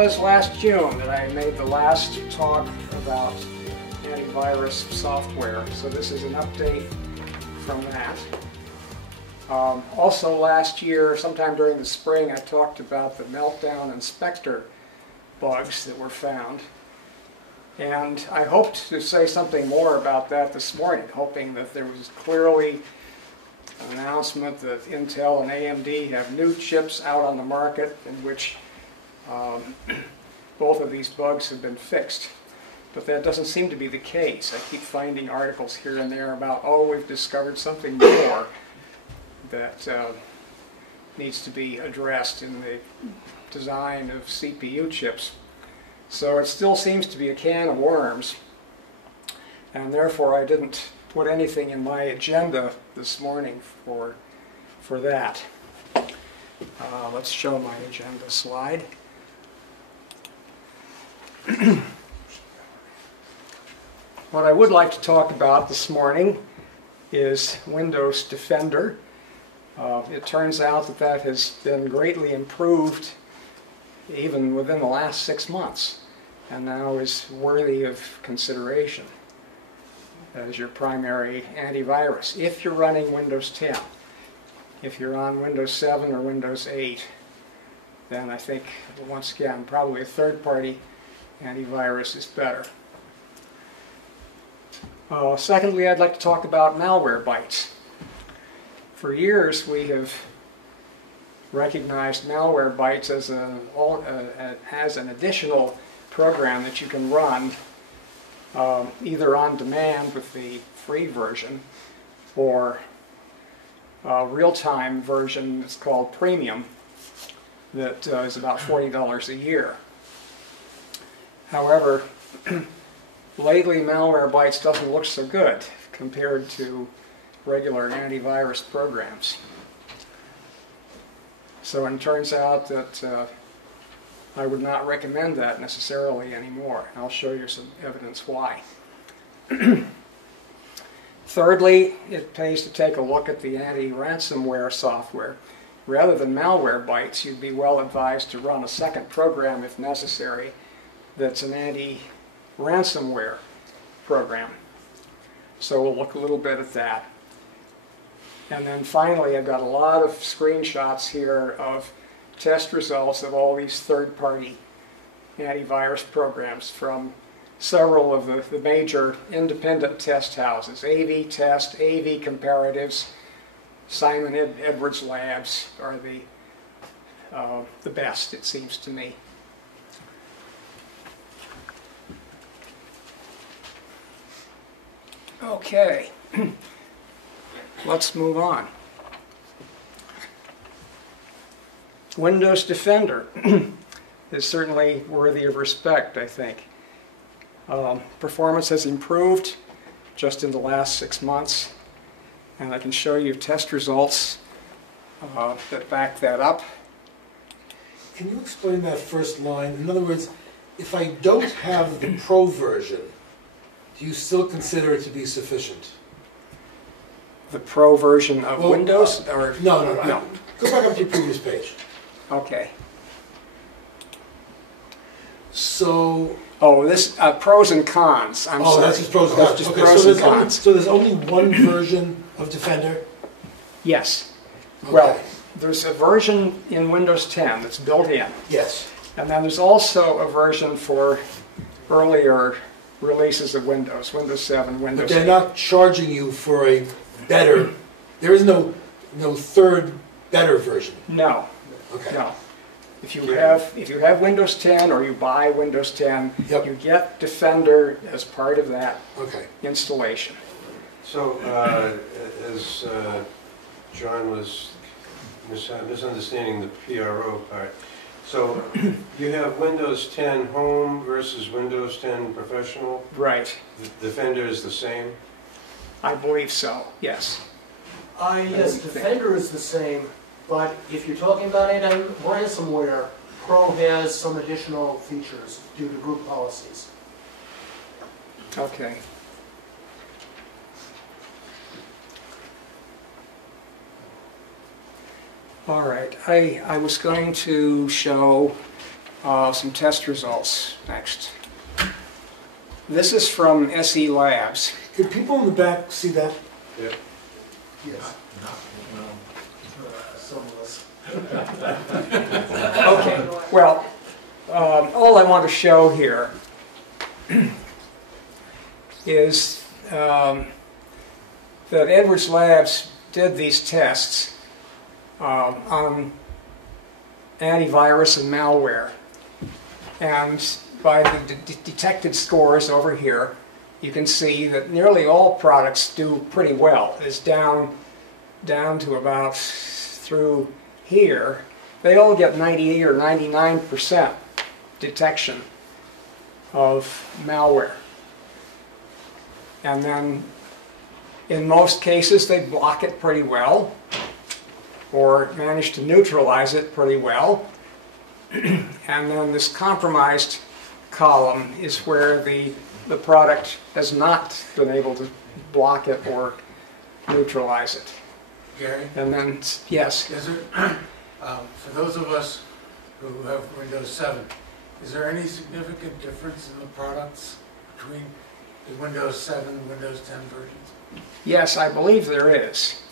was last June that I made the last talk about antivirus software, so this is an update from that. Also last year, sometime during the spring, I talked about the Meltdown and Spectre bugs that were found. And I hoped to say something more about that this morning, hoping that there was clearly an announcement that Intel and AMD have new chips out on the market in which both of these bugs have been fixed. But that doesn't seem to be the case. I keep finding articles here and there about, oh, we've discovered something more that needs to be addressed in the design of CPU chips. So it still seems to be a can of worms, and therefore I didn't put anything in my agenda this morning for that. Let's show my agenda slide. What I would like to talk about this morning is Windows Defender. It turns out that that has been greatly improved even within the last 6 months, and now is worthy of consideration as your primary antivirus if you're running Windows 10. If you're on Windows 7 or Windows 8, then I think, once again, probably a third-party antivirus is better. Secondly, I'd like to talk about Malwarebytes. For years, we have recognized Malwarebytes as an additional program that you can run either on demand with the free version or a real-time version that's called Premium that is about $40 a year. However, lately Malwarebytes doesn't look so good compared to regular antivirus programs. So it turns out that I would not recommend that necessarily anymore. I'll show you some evidence why. Thirdly, it pays to take a look at the anti-ransomware software. Rather than Malwarebytes, you'd be well advised to run a second program if necessary that's an anti-ransomware program. So we'll look a little bit at that. And then finally, I've got a lot of screenshots here of test results of all these third-party antivirus programs from several of the major independent test houses. AV Test, AV Comparatives, Simon Edwards Labs are the best, it seems to me. Okay, let's move on. Windows Defender is certainly worthy of respect, I think. Performance has improved just in the last 6 months, and I can show you test results that back that up. Can you explain that first line? In other words, if I don't have the Pro version, do you still consider it to be sufficient? The Pro version of Windows? Or no. No. Go back up to your previous page. Okay. So... Oh, this pros and cons. I'm sorry. That's just pros and cons. Just okay, pros so and cons. So there's only one version of Defender? Yes. Okay. Well, there's a version in Windows 10 that's built in. Yes. And then there's also a version for earlier releases of Windows, Windows 7, Windows 8. But they're not charging you for a better, there is no third better version? No. Okay. No. If you have Windows 10 or you buy Windows 10, yep, you get Defender as part of that installation. So, as John was misunderstanding the PRO part, so you have Windows 10 Home versus Windows 10 Professional? Right. The Defender is the same? I believe so, yes. Yes, Defender is the same, but if you're talking about anti-ransomware, Pro has some additional features due to group policies. Okay. All right, I was going to show some test results next. This is from SE Labs. Could people in the back see that? Yeah. Yes. Some of us. Okay, well, all I want to show here is that Edwards Labs did these tests on antivirus and malware. And by the detected scores over here, you can see that nearly all products do pretty well. It's down to about through here. They all get 98 or 99% detection of malware. And then in most cases they block it pretty well or manage to neutralize it pretty well. And then this compromised column is where the product has not been able to block it or neutralize it. Gary, And then, yes, is there, for those of us who have Windows 7, is there any significant difference in the products between the Windows 7 and Windows 10 versions? yes, I believe there is.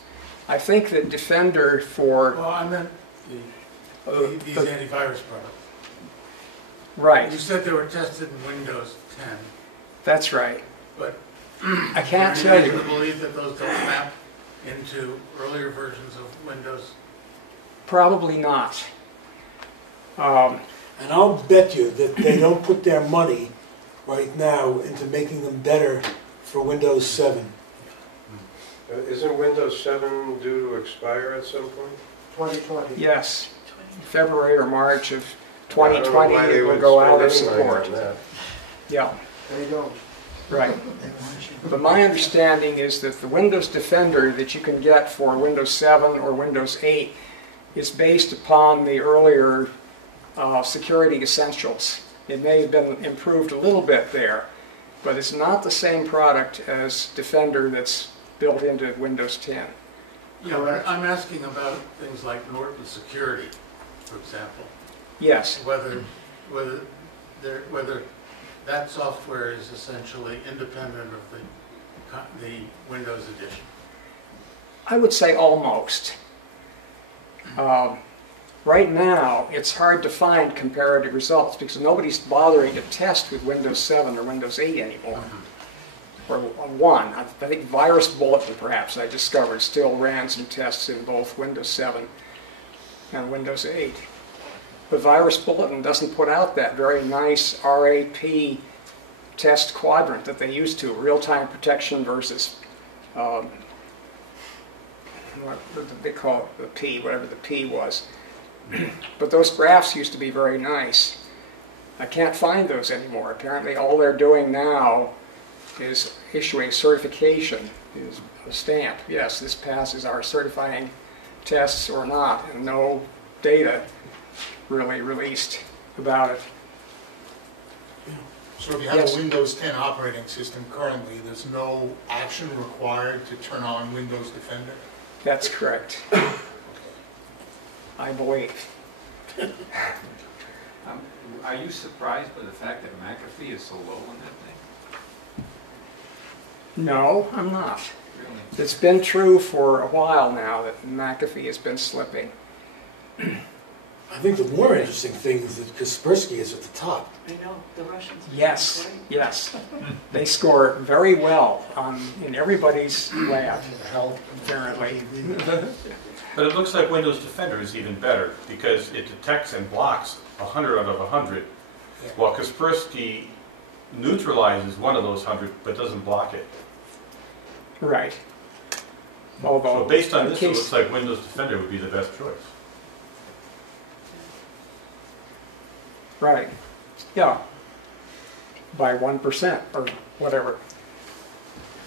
I think that Defender for... Well, I meant these antivirus products. Right, You said they were tested in Windows 10, that's right. but I can't is tell there any reason you. to believe that those don't map into earlier versions of Windows? Probably not. And I'll bet you that they don't put their money right now into making them better for Windows 7. Isn't Windows 7 due to expire at some point? 2020. Yes, February or March of I don't know 2020 why they it will would go out of spend any money support. on that. Yeah, They don't. right. But my understanding is that the Windows Defender that you can get for Windows 7 or Windows 8 is based upon the earlier security essentials. It may have been improved a little bit there, but it's not the same product as Defender that's built into Windows 10. Yeah, but I'm asking about things like Norton Security, for example. Yes, Whether that software is essentially independent of the Windows edition. I would say almost. Right now, it's hard to find comparative results because nobody's bothering to test with Windows 7 or Windows 8 anymore. Or 1. I think Virus Bulletin, perhaps, I discovered, still ran some tests in both Windows 7 and Windows 8. But Virus Bulletin doesn't put out that very nice RAP test quadrant that they used to, real-time protection versus what did they call it, the P, whatever the P was. But those graphs used to be very nice. I can't find those anymore. Apparently all they're doing now is issuing certification, is a stamp. Yes, this passes our certifying tests or not, and no data really released about it. So if you have Yes. a Windows 10 operating system currently, there's no action required to turn on Windows Defender? That's correct. I believe. Are you surprised by the fact that McAfee is so low on that thing? No, I'm not. Really? It's been true for a while now that McAfee has been slipping. I think the more interesting thing is that Kaspersky is at the top. I know, the Russians. are Yes, great. yes. They score very well in everybody's lab, apparently. But it looks like Windows Defender is even better because it detects and blocks 100 out of 100, while Kaspersky neutralizes one of those 100 but doesn't block it. Right. Although, So based on in this, it case- looks like Windows Defender would be the best choice. Right. Yeah. By 1% or whatever.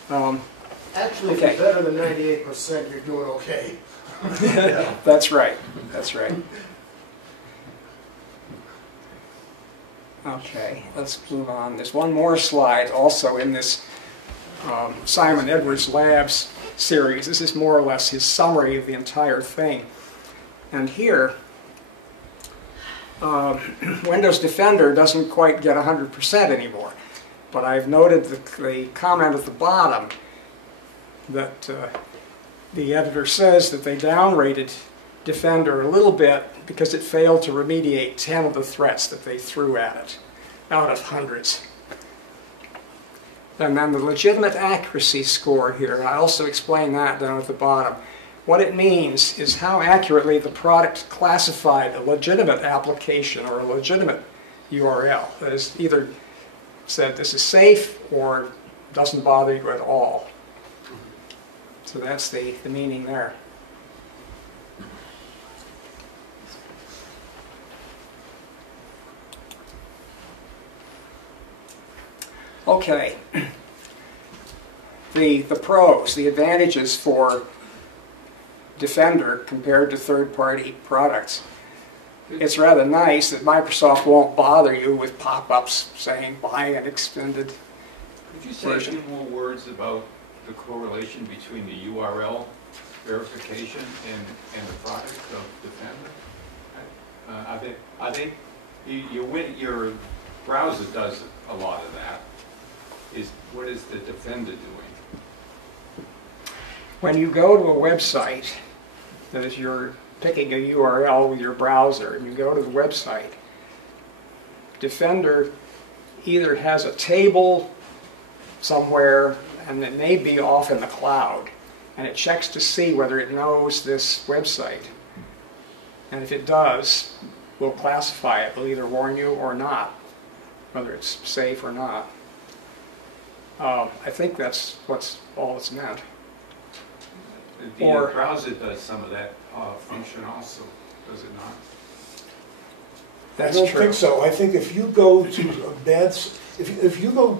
Actually, if Okay. you're better than 98%, you're doing okay. That's right. That's right. Okay, let's move on. There's one more slide also in this Simon Edwards Labs series. This is more or less his summary of the entire thing. And here, Windows Defender doesn't quite get 100% anymore. But I've noted the comment at the bottom that the editor says that they downrated Defender a little bit because it failed to remediate 10 of the threats that they threw at it, out of hundreds. And then the legitimate accuracy score here, I also explain that down at the bottom. What it means is how accurately the product classified a legitimate application or a legitimate URL. That is, either said this is safe or doesn't bother you at all. So that's the meaning there. Okay, the pros, the advantages for Defender compared to third-party products. It's rather nice that Microsoft won't bother you with pop-ups saying buy an extended Could you say a few more words about the correlation between the URL verification and the product of Defender? I think your browser does a lot of that. What is the Defender doing? When you go to a website, that is, you're picking a URL with your browser and you go to the website, Defender either has a table somewhere, and it may be off in the cloud, and it checks to see whether it knows this website. And if it does, we'll classify it. We'll either warn you or not, whether it's safe or not. I think that's all it's meant. The browser does some of that function also, does it not? That's I don't true. think so. I think if you go to a bad, if you go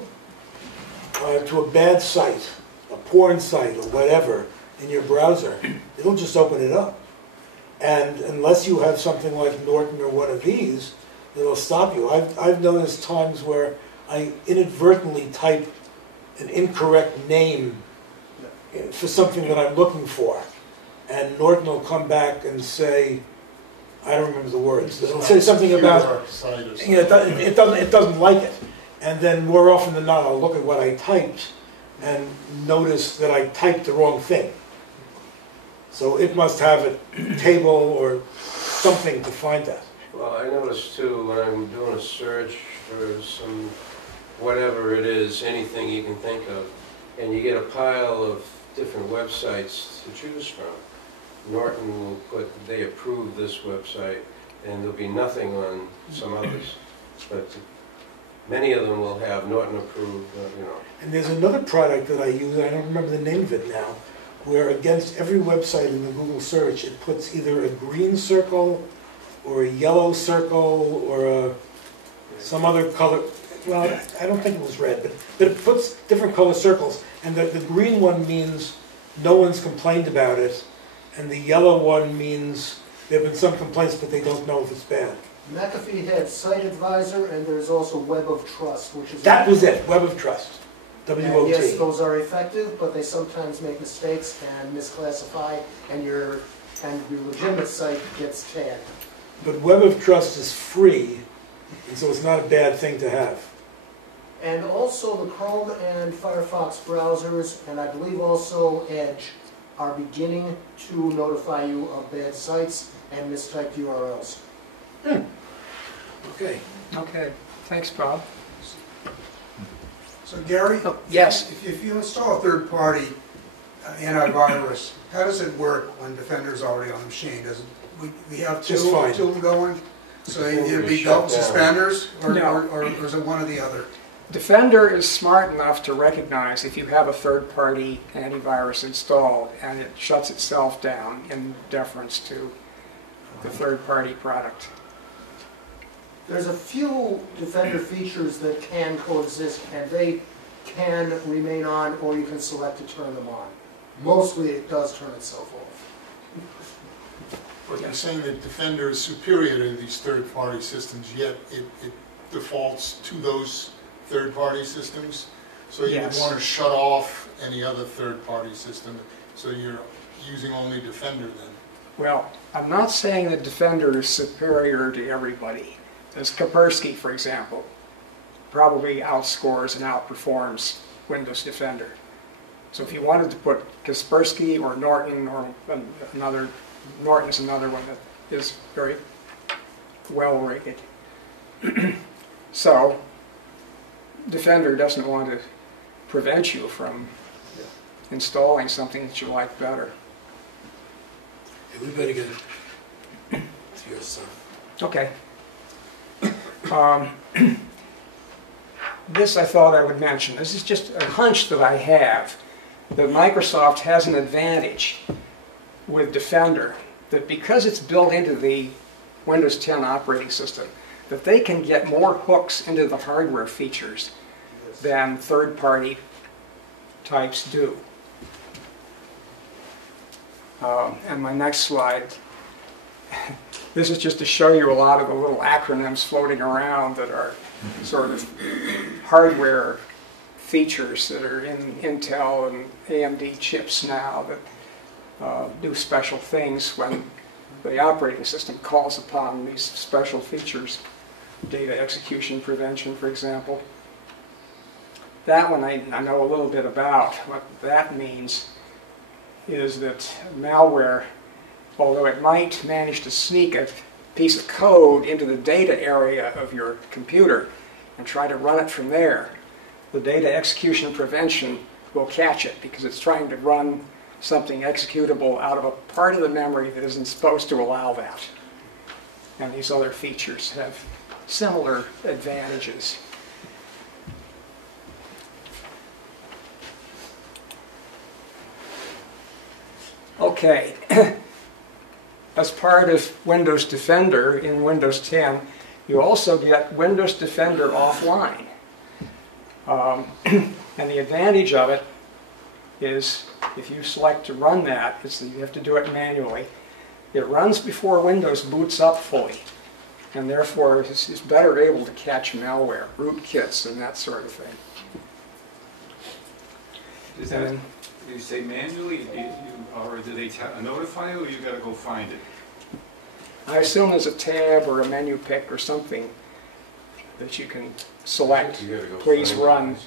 to a bad site, a porn site or whatever in your browser, it'll just open it up. And unless you have something like Norton or one of these, it'll stop you. I've noticed times where I inadvertently type an incorrect name for something that I'm looking for, and Norton will come back and say, I don't remember the words. It'll say something about, you know, it doesn't like it, and then more often than not, I'll look at what I typed and notice that I typed the wrong thing. So it must have a table or something to find that. Well, I noticed too, when I'm doing a search for some, whatever it is, anything you can think of, and you get a pile of different websites to choose from. Norton will put, they approve this website, and there'll be nothing on some others. But many of them will have Norton approved, you know. And there's another product that I use, I don't remember the name of it now, where against every website in the Google search, it puts either a green circle or a yellow circle or some other color. Well, I don't think it was red, but it puts different color circles. And the green one means no one's complained about it, and the yellow one means there have been some complaints, but they don't know if it's bad. McAfee had Site Advisor, and there's also Web of Trust, which is... That was it, Web of Trust, WOT. Yes, those are effective, but they sometimes make mistakes and misclassify, and your legitimate site gets tagged. But Web of Trust is free, and so it's not a bad thing to have. And also the Chrome and Firefox browsers, and I believe also Edge, are beginning to notify you of bad sites and mistyped URLs. Okay. Okay, thanks, Bob. So Gary? Oh, yes. If you install a third-party antivirus, how does it work when Defender's already on the machine? Does it, we have two of them going? So it'd be belt and suspenders, or is it one or the other? Defender is smart enough to recognize if you have a third-party antivirus installed, and it shuts itself down in deference to the third-party product. There's a few Defender features that can coexist, and they can remain on, or you can select to turn them on. Mostly it does turn itself off. But you're saying that Defender is superior to these third-party systems, yet it defaults to those third-party systems? So you would want to shut off any other third-party system, so you're using only Defender then? Well, I'm not saying that Defender is superior to everybody. As Kaspersky, for example, probably outscores and outperforms Windows Defender. So if you wanted to put Kaspersky or Norton or another, Norton is another one that is very well rated. So Defender doesn't want to prevent you from installing something that you like better. Hey, we better get to your stuff. Okay. This I thought I would mention. This is just a hunch that I have, that Microsoft has an advantage with Defender, that because it's built into the Windows 10 operating system, that they can get more hooks into the hardware features than third-party types do. And my next slide, this is just to show you a lot of the little acronyms floating around that are sort of hardware features that are in Intel and AMD chips now that do special things when the operating system calls upon these special features. Data execution prevention, for example. That one I know a little bit about. What that means is that malware, although it might manage to sneak a piece of code into the data area of your computer and try to run it from there, the data execution prevention will catch it because it's trying to run something executable out of a part of the memory that isn't supposed to allow that. And these other features have similar advantages. Okay, as part of Windows Defender in Windows 10, you also get Windows Defender offline. And the advantage of it is, if you select to run that, you have to do it manually. It runs before Windows boots up fully, and therefore is better able to catch malware, rootkits, and that sort of thing. Is that, you say manually, or do they notify you, or you got to go find it? I assume there's a tab or a menu pick or something that you can select, please run.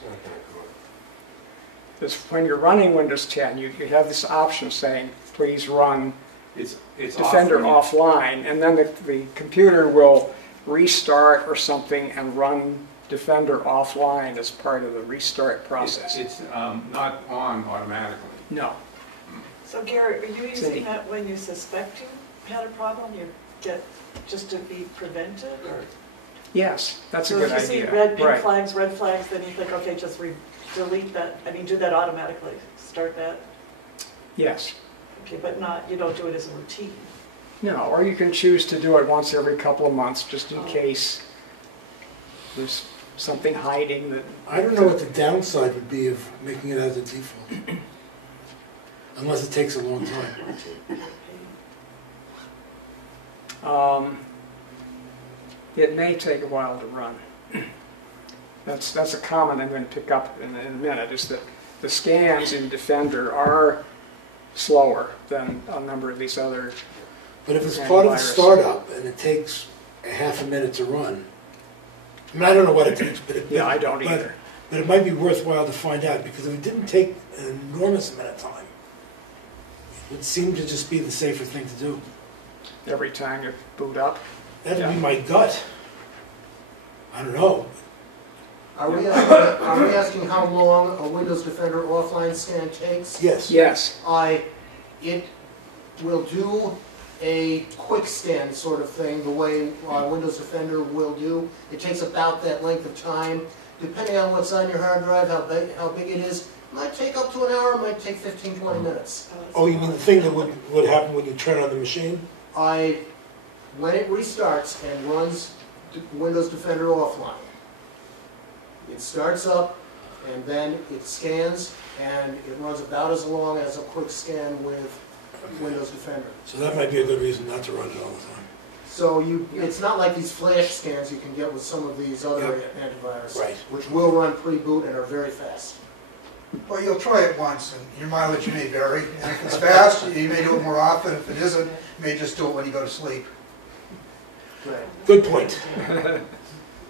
Because when you're running Windows 10, you have this option saying, please run It's Defender offline, and then the computer will restart or something and run Defender offline as part of the restart process. It's not on automatically. No. So Gary, are you Cindy. using that when you suspect you had a problem? You get just to be prevented? Or? Yes, that's a So good if you idea. see red, pink Right. flags, red flags, then you think, okay, just delete that. I mean, do that automatically. Start that. Yes. Okay, but not, you don't do it as a routine. No, or you can choose to do it once every couple of months, just in case there's something hiding that... I don't know what the downside would be of making it as a default. Unless it takes a long time. It may take a while to run. That's a comment I'm going to pick up in a minute, is that the scans in Defender are slower than a number of these other... But if it's part of the startup and it takes a half a minute to run, I mean, I don't know what it takes, but Yeah, I don't either. But it might be worthwhile to find out, because if it didn't take an enormous amount of time, it would seem to just be the safer thing to do. Every time you boot up. That would be my gut. I don't know. Are we asking how long a Windows Defender offline scan takes? Yes. Yes. It will do a quick scan sort of thing, the way Windows Defender will do. It takes about that length of time. Depending on what's on your hard drive, how big it is, it might take up to an hour, it might take 15, 20 minutes. Oh, you mean the thing that would happen when you turn on the machine? When it restarts and runs Windows Defender offline, it starts up and then it scans, and it runs about as long as a quick scan with Windows Defender. So that might be a good reason not to run it all the time. So it's not like these flash scans you can get with some of these other antivirus, Right. which will run pre-boot and are very fast. Well, you'll try it once, and your mileage may vary. And if it's fast, you may do it more often. If it isn't, you may just do it when you go to sleep. Good point.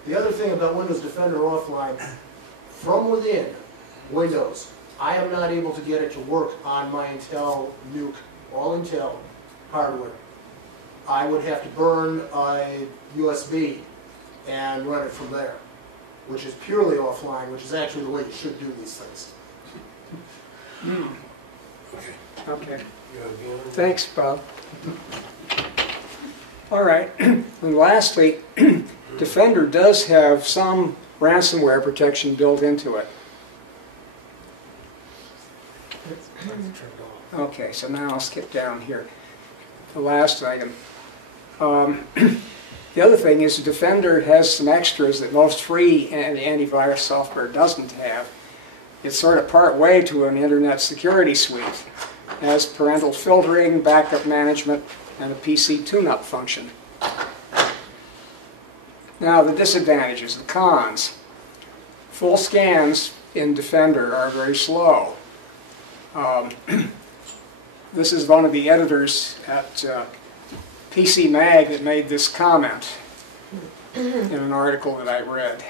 The other thing about Windows Defender Offline, from within Windows, I am not able to get it to work on my Intel Nuke, all Intel hardware. I would have to burn a USB and run it from there, which is purely offline, which is actually the way you should do these things. Okay. You gotta be on. Thanks, Bob. All right. And lastly, Defender does have some ransomware protection built into it. Okay, so now I'll skip down here. The last item. The other thing is Defender has some extras that most free antivirus software doesn't have. It's sort of part way to an internet security suite. It has parental filtering, backup management, and a PC tune-up function. Now the disadvantages, the cons. Full scans in Defender are very slow. This is one of the editors at PC Mag that made this comment in an article that I read.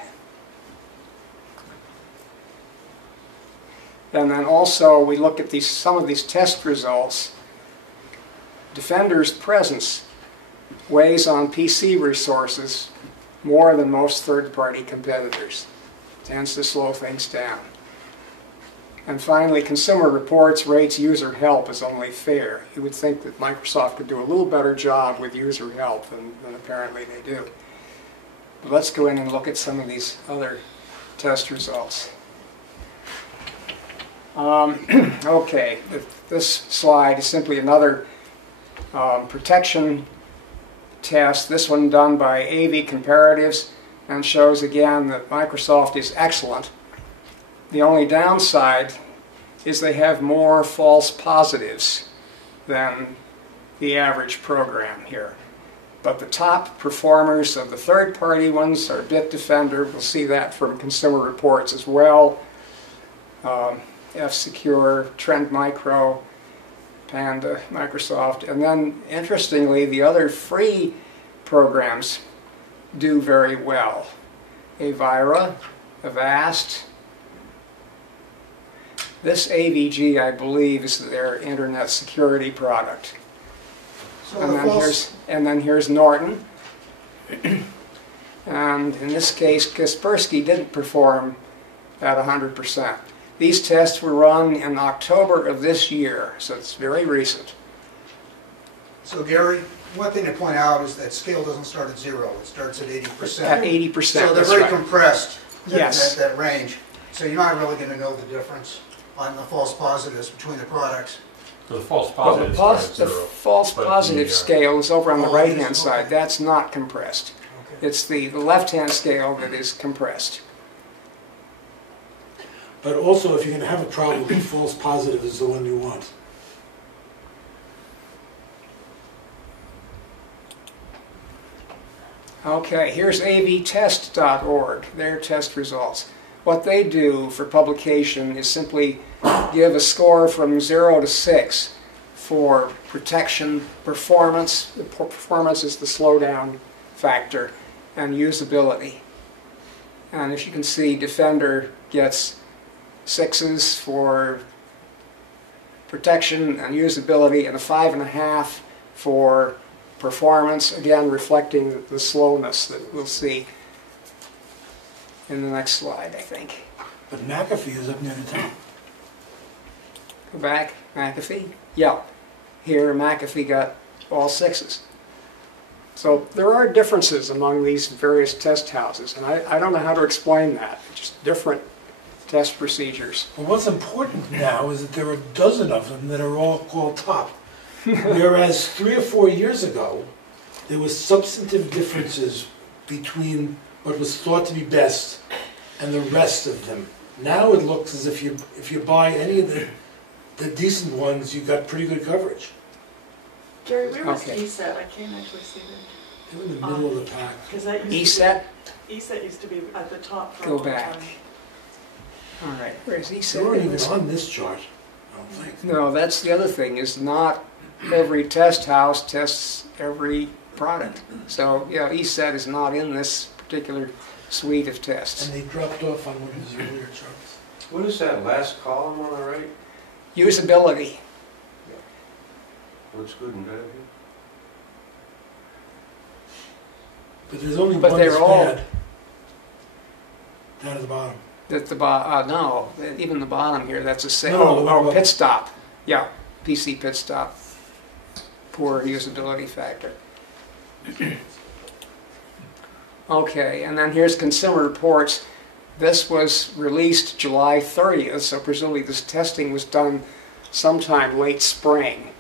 And then also we look at some of these test results. Defender's presence weighs on PC resources more than most third-party competitors. Tends to slow things down. And finally, Consumer Reports rates user help as only fair. You would think that Microsoft could do a little better job with user help than apparently they do. But let's go in and look at some of these other test results. Okay, this slide is simply another protection test, this one done by AV Comparatives, and shows again that Microsoft is excellent. The only downside is they have more false positives than the average program here. But the top performers of the third-party ones are Bitdefender. We'll see that from Consumer Reports as well. F-Secure, Trend Micro, Panda, Microsoft. And then, interestingly, the other free programs do very well. Avira, Avast. This AVG, I believe, is their internet security product. So And then here's Norton. And in this case, Kaspersky didn't perform at 100%. These tests were run in October of this year, so it's very recent. So Gary, one thing to point out is that scale doesn't start at 0, it starts at 80%. At 80%, So they're that's very right. compressed, Yes. that range. So you're not really going to know the difference on the false positives between the products. So the false Well, positive the false but positive the, scale is over on the Oh, it is, right-hand side. okay. That's not compressed. Okay. It's the left-hand scale that is compressed. But also, if you're going to have a problem, the false positive is the one you want. Okay, here's avtest.org, their test results. What they do for publication is simply give a score from 0 to 6 for protection, performance. The performance is the slowdown factor, and usability. And as you can see, Defender gets 6s for protection and usability, and a 5.5 for performance, again reflecting the slowness that we'll see in the next slide, I think. But McAfee is up near the top. Go back, McAfee. Yeah, here McAfee got all 6s. So there are differences among these various test houses, and I don't know how to explain that. Just different test procedures. Well, what's important now is that there are a dozen of them that are all called top. Whereas 3 or 4 years ago, there was substantive differences between what was thought to be best and the rest of them. Now it looks as if you buy any of the decent ones, you've got pretty good coverage. Gary, where was Okay. ESET? I can't actually see that. They're in the middle of the pack. Because that used ESET, to be, ESET used to be at the top for a go long back. time. All right, where is he They saying? weren't even on this chart, I don't think. No, that's the other thing, is not every test house tests every product. So, yeah, ESET is not in this particular suite of tests. And they dropped off on one of his earlier charts. What is that last column on the right? Usability. What's good and bad here? But there's only But one they're that's all- bad. Down at the bottom. At the no, even the bottom here, that's a say. No, the one Oh, above. pit stop. Yeah, PC pit stop. Poor usability factor. Okay, and then here's Consumer Reports. This was released July 30th, so presumably this testing was done sometime late spring.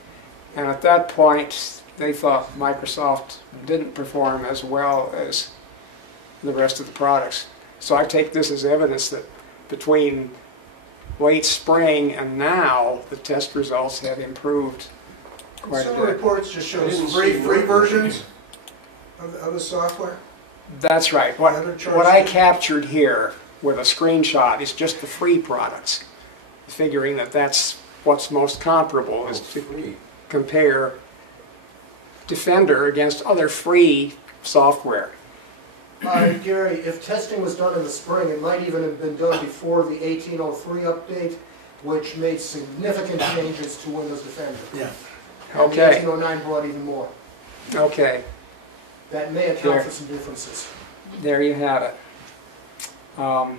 And at that point, they thought Microsoft didn't perform as well as the rest of the products. So I take this as evidence that between late spring and now, the test results have improved quite a Consumer bit. Reports just shows Didn't free see free what- versions of the software. That's right. The other charts What I too? captured here with a screenshot is just the free products, figuring that that's what's most comparable, is to Free. compare Defender against other free software. Gary, if testing was done in the spring, it might even have been done before the 1803 update, which made significant changes to Windows Defender. Yeah. And the Okay. 1809 brought even more. Okay, That may account There. for some differences. there you have it. So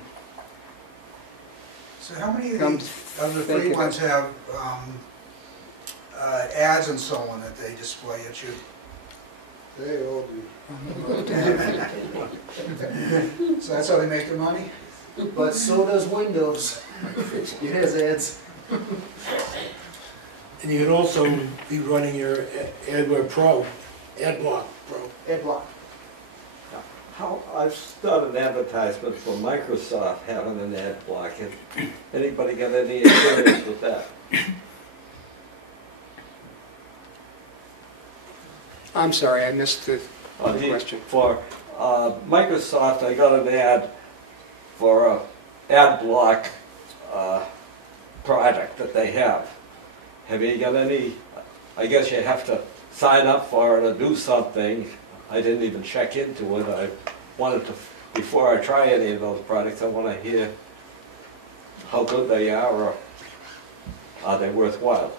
how many of Come these to of the think free of ones it. have ads and so on that they display at you? They all do. So that's how they make their money? But so does Windows. It has ads. And you could also be running your AdWare Pro, AdBlock Pro. Ad block. How, I've done an advertisement for Microsoft having an ad block. Has anybody got any experience with that? I'm sorry, I missed the question. For Microsoft, I got an ad for a ad block product that they have. Have you got any, I guess you have to sign up for it or do something. I didn't even check into it. I wanted to, before I try any of those products, I want to hear how good they are, or are they worthwhile?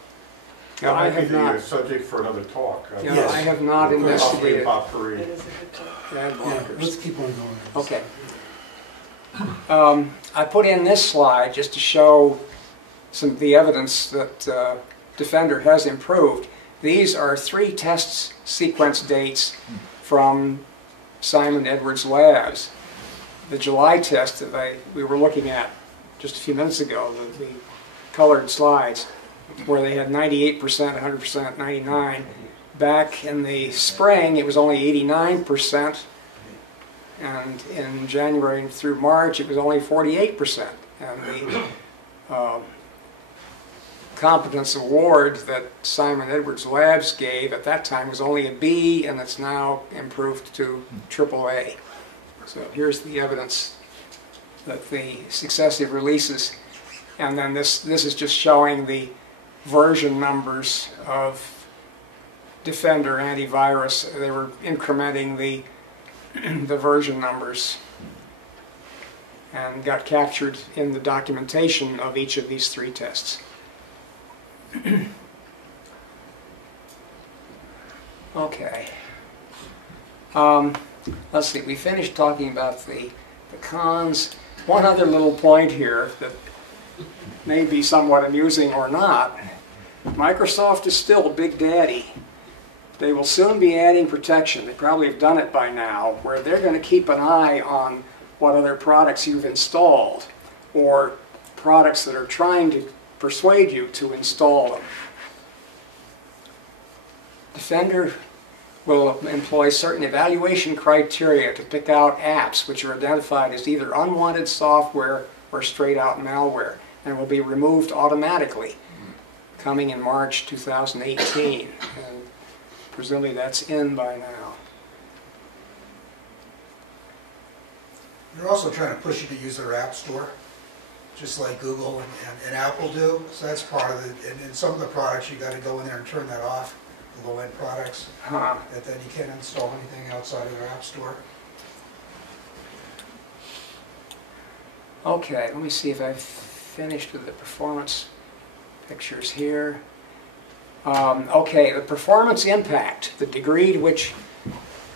No, I That might have be a not. subject for another talk. Yeah, Yes. I have not Possibly investigated about free. It is a good talk. ad Yeah, blockers. let's keep on going. Okay. I put in this slide just to show some of the evidence that Defender has improved. These are 3 test sequence dates from Simon Edwards Labs. The July test that we were looking at just a few minutes ago, the colored slides, where they had 98%, 100%, 99%. Back in the spring, it was only 89%. And in January through March, it was only 48%. And the competence award that Simon Edwards Labs gave at that time was only a B, and it's now improved to AAA. So here's the evidence that the successive releases, and then this is just showing the version numbers of Defender antivirus. They were incrementing the version numbers and got captured in the documentation of each of these 3 tests. Okay. Let's see, we finished talking about the cons. One other little point here that may be somewhat amusing or not. Microsoft is still Big Daddy. They will soon be adding protection. They probably have done it by now, where they're going to keep an eye on what other products you've installed, or products that are trying to persuade you to install them. Defender will employ certain evaluation criteria to pick out apps which are identified as either unwanted software or straight out malware, and will be removed automatically, coming in March 2018. And presumably that's in by now. They're also trying to push you to use their app store. just like Google and Apple do. So that's part of it. And in some of the products, you got to go in there and turn that off, the low-end products, that then you can't install anything outside of their app store. Okay, let me see if I've finished with the performance pictures here. Okay, the performance impact, the degree to which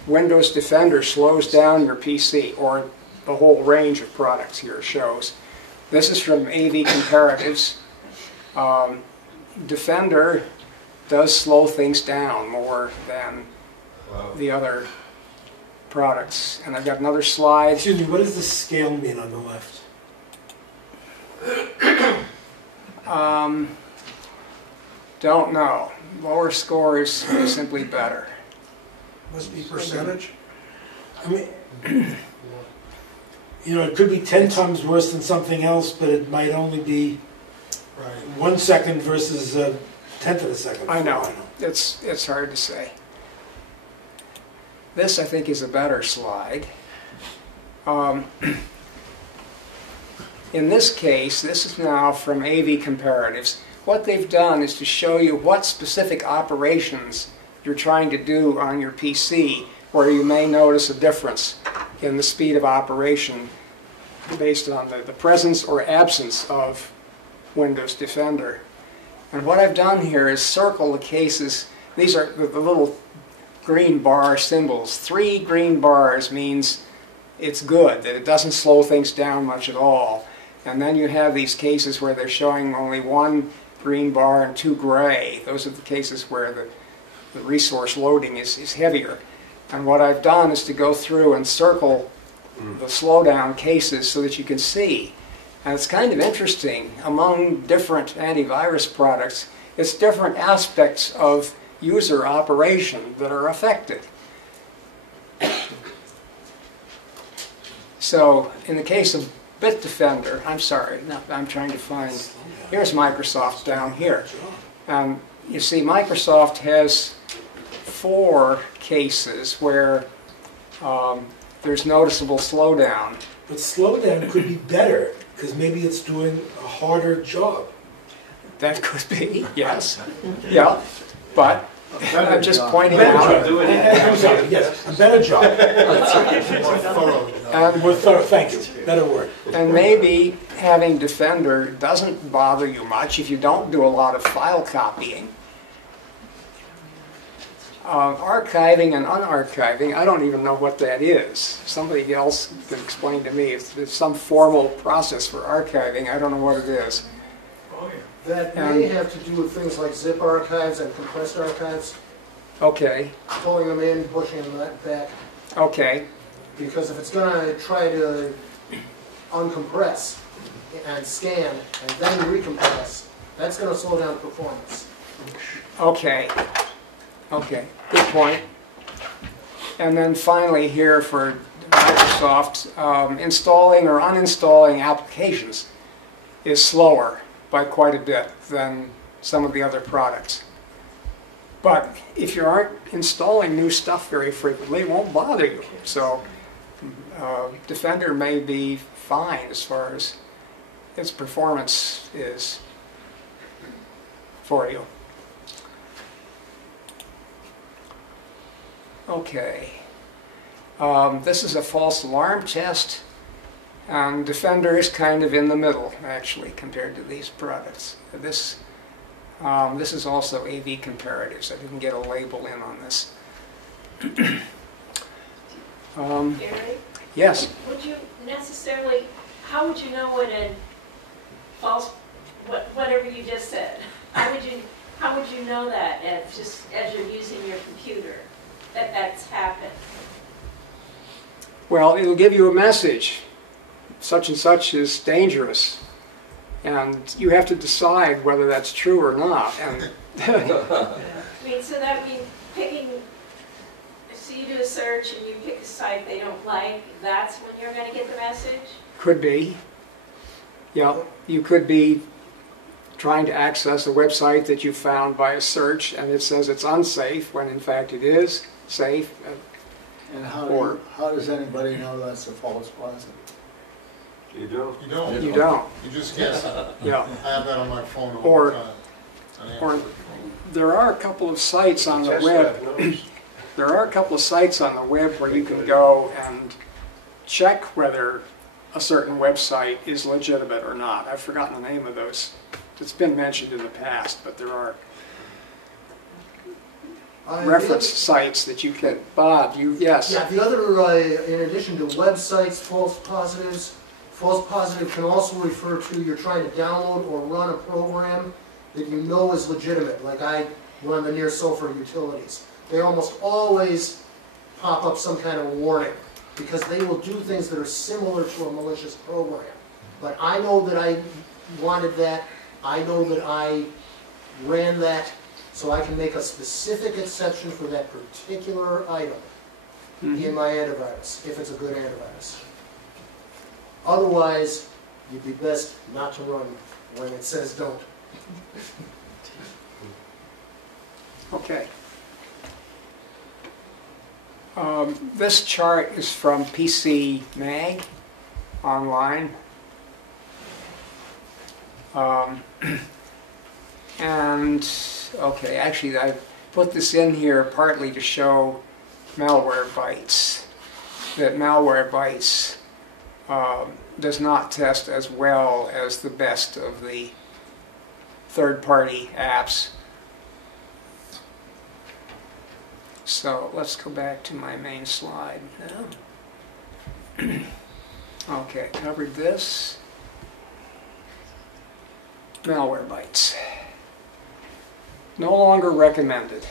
Windows Defender slows down your PC, or the whole range of products here shows. This is from AV Comparatives. Defender does slow things down more than the other products. And I've got another slide. Excuse me, what does the scale mean on the left? Don't know. Lower score is simply better. Must be percentage. I mean, you know, it could be 10 times worse than something else, but it might only be 1 second versus a tenth of a second. I know. It's hard to say. This, I think, is a better slide. In this case, this is now from AV Comparatives. What they've done is to show you what specific operations you're trying to do on your PC where you may notice a difference in the speed of operation based on the presence or absence of Windows Defender. And what I've done here is circle the cases. These are the little green bar symbols. 3 green bars means it's good, that it doesn't slow things down much at all. And then you have these cases where they're showing only 1 green bar and 2 gray. Those are the cases where the resource loading is heavier. And what I've done is to go through and circle the slowdown cases so that you can see. And it's kind of interesting, among different antivirus products, it's different aspects of user operation that are affected. So in the case of Bitdefender, I'm sorry, no, I'm trying to find, here's Microsoft down here. And you see Microsoft has 4 cases where there's noticeable slowdown. But slowdown could be better, because maybe it's doing a harder job. That could be, yes. Yeah, but I'm just pointing out. Yes, a better job. And more thorough, thank you, better word. And maybe having Defender doesn't bother you much if you don't do a lot of file copying. Archiving and unarchiving, I don't even know what that is. Somebody else can explain to me. If there's some formal process for archiving, I don't know what it is. That may have to do with things like zip archives and compressed archives. Okay. Pulling them in, pushing them back. Okay. Because if it's going to try to uncompress and scan and then recompress, that's going to slow down performance. Okay. Okay. Good point. And then finally here for Microsoft, installing or uninstalling applications is slower by quite a bit than some of the other products. But if you aren't installing new stuff very frequently, it won't bother you. So Defender may be fine as far as its performance is for you. Okay. This is a false alarm test. And Defender is kind of in the middle, actually, compared to these products. This is also AV Comparatives. I didn't get a label in on this. Gary? Yes? Would you necessarily, how would you know when a false, whatever you just said, how would you know that as you're using your computer, that that's happened? Well, it'll give you a message. Such and such is dangerous. And you have to decide whether that's true or not. And I mean, so that means so you do a search and you pick a site they don't like, that's when you're going to get the message? could be. Yeah, you could be trying to access a website that you found by a search and it says it's unsafe when in fact it is safe. And how Or- does anybody know that's a false positive? You don't? You don't. You don't, You just guess. yeah. I have that on my phone all Or- the time. An or- Android phone. There are a couple of sites on the Test web, drive knows. there are a couple of sites on the web where you can go and check whether a certain website is legitimate or not. I've forgotten the name of those. It's been mentioned in the past, but there are reference sites that you can, Bob, yes. Yeah, the other, in addition to websites, false positive can also refer to you're trying to download or run a program that you know is legitimate, like I run the near sulfur utilities. They almost always pop up some kind of warning, because they will do things that are similar to a malicious program. But I know that I wanted that, I know that I ran that, so I can make a specific exception for that particular item in my antivirus, if it's a good antivirus. Otherwise, you'd be best not to run when it says don't. Okay. This chart is from PC Mag online. And, okay, actually I put this in here partly to show Malwarebytes, that Malwarebytes does not test as well as the best of the third-party apps. So let's go back to my main slide now. Okay, covered this. Malwarebytes. No longer recommended.